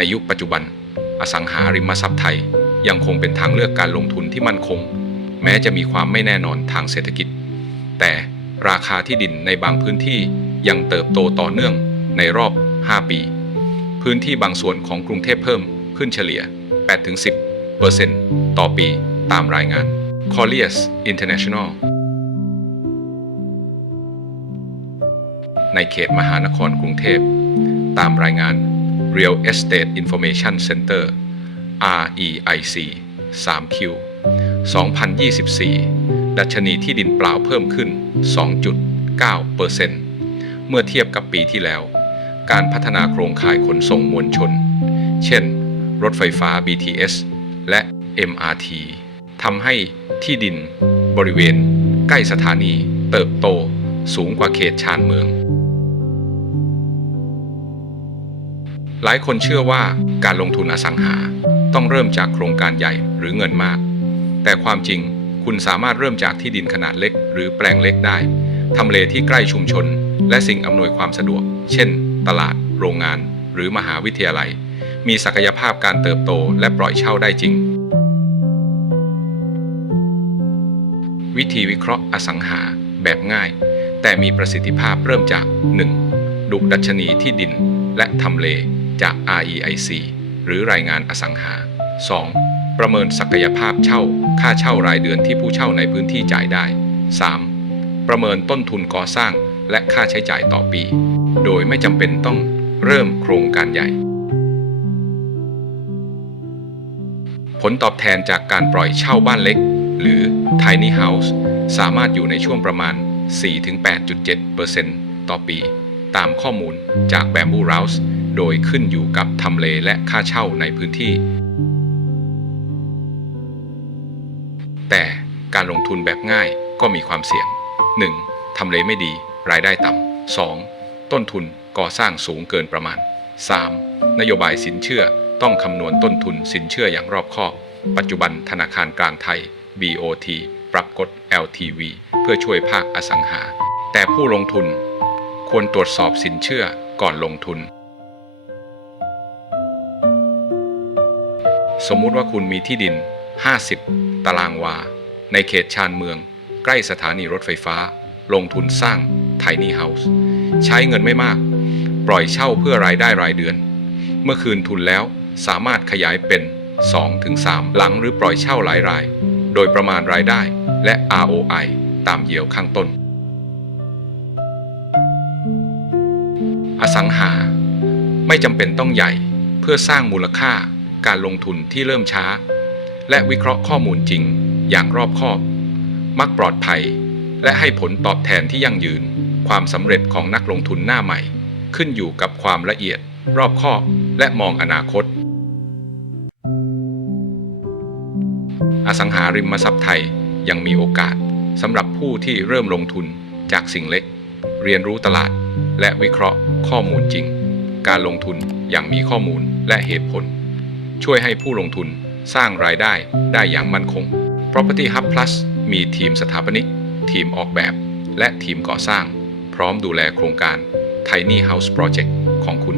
ในยุคปัจจุบัน อสังหาริมทรัพย์ไทยยังคงเป็นทางเลือกการลงทุนที่มั่นคง แม้จะมีความไม่แน่นอนทางเศรษฐกิจ แต่ราคาที่ดินในบางพื้นที่ยังเติบโตต่อเนื่องในรอบ 5 ปี พื้นที่บางส่วนของกรุงเทพเพิ่มขึ้นเฉลี่ย 8-10เปอร์เซ็นต์ต่อปีตามรายงาน Colliers International ในเขตมหานครกรุงเทพ ตามรายงาน Real Estate Information Center REIC 3Q 2024 ดัชนีที่ดินเปล่าเพิ่มขึ้น 2.9%เเมื่อเทียบกับปีที่แล้ว การพัฒนาโครงข่ายขนส่งมวลชน เช่น รถไฟฟ้า BTS และ MRT ทำให้ที่ดินบริเวณ ใกล้สถานีเติบโตสูงกว่าเขตชานเมือง หลายคนเชื่อว่าการลงทุนอสังหาต้องเริ่มจากโครงการใหญ่หรือเงินมาก แต่ความจริงคุณสามารถเริ่มจากที่ดินขนาดเล็ก หรือแปลงเล็กได้ทำเลที่ใกล้ชุมชน และสิ่งอำนวยความสะดวก เช่น ตลาด โรงงาน หรือมหาวิทยาลัย มีศักยภาพการเติบโตและปล่อยเช่าได้จริง วิธีวิเคราะห์อสังหาแบบง่าย แต่มีประสิทธิภาพเริ่มจาก 1. ดุดัชนีที่ดินและทำเล จาก REIC หรือรายงานอสังหา 2. ประเมินศักยภาพเช่า ค่าเช่ารายเดือนที่ผู้เช่าในพื้นที่จ่ายได้ 3. ประเมินต้นทุนก่อสร้างและค่าใช้จ่ายต่อปี โดยไม่จำเป็นต้องเริ่มโครงการใหญ่ ผลตอบแทนจากการปล่อยเช่าบ้านเล็ก หรือ Tiny House สามารถอยู่ในช่วงประมาณ 4-8.7%ต่อปี ตามข้อมูลจาก Bamboo House โดยขึ้นอยู่กับทำเลและค่าเช่าในพื้นที่ แต่การลงทุนแบบง่ายก็มีความเสี่ยง 1. ทำเลไม่ดี รายได้ต่ำ 2. ต้นทุนก่อสร้างสูงเกินประมาณ 3. นโยบายสินเชื่อต้องคำนวณต้นทุนสินเชื่ออย่างรอบคอบ ปัจจุบันธนาคารกลางไทย BOT ปรับกฎ LTV เพื่อช่วยภาคอสังหา แต่ผู้ลงทุนควรตรวจสอบสินเชื่อก่อนลงทุน สมมุติว่าคุณมีที่ดิน 50 ตารางวา ในเขตชานเมือง ใกล้สถานีรถไฟฟ้า ลงทุนสร้าง Tiny House ใช้เงินไม่มาก ปล่อยเช่าเพื่อรายได้รายเดือน เมื่อคืนทุนแล้วสามารถขยายเป็น 2-3 หลังหรือปล่อยเช่าหลายราย โดยประมาณรายได้และ ROI ตามเยียวข้างต้น อสังหา ไม่จำเป็นต้องใหญ่เพื่อสร้างมูลค่า การลงทุนที่เริ่มช้า และวิเคราะห์ข้อมูลจริง อย่างรอบคอบ มักปลอดภัย และให้ผลตอบแทนที่ยั่งยืน ความสำเร็จของนักลงทุนหน้าใหม่ ขึ้นอยู่กับความละเอียด รอบคอบ และมองอนาคต อสังหาริมทรัพย์ไทยยังมีโอกาสสำหรับผู้ที่เริ่มลงทุนจากสิ่งเล็ก เรียนรู้ตลาด และวิเคราะห์ข้อมูลจริง การลงทุนอย่างมีข้อมูลและเหตุผล ช่วยให้ผู้ลงทุนสร้างรายได้ได้อย่างมั่นคง Property Hub Plus มีทีมสถาปนิก ทีมออกแบบ และทีมก่อสร้าง พร้อมดูแลโครงการ Tiny House Project ของคุณ